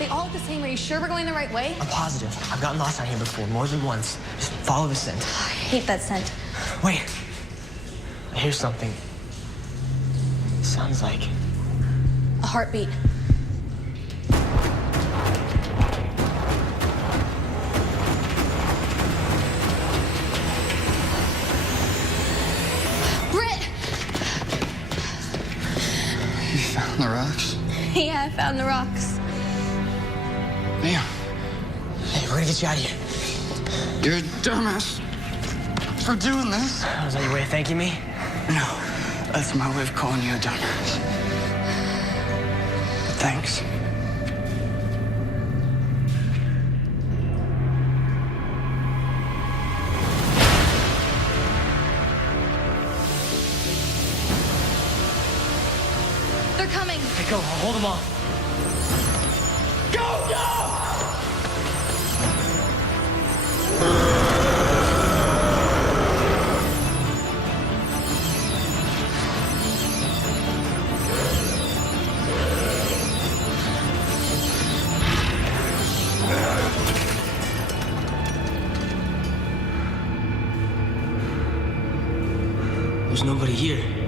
They all look the same. Are you sure we're going the right way? I'm positive. I've gotten lost out here before, more than once. Just follow the scent. I hate that scent. Wait. I hear something. Sounds like... A heartbeat. Britt! You found the rocks? Yeah, I found the rocks. Mia, Hey, we're gonna get you out of here. you're a dumbass for doing this. Was that your way of thanking me? No, that's my way of calling you a dumbass. Thanks. They're coming. Hey, go. I'll hold them off. Go, go! There's nobody here.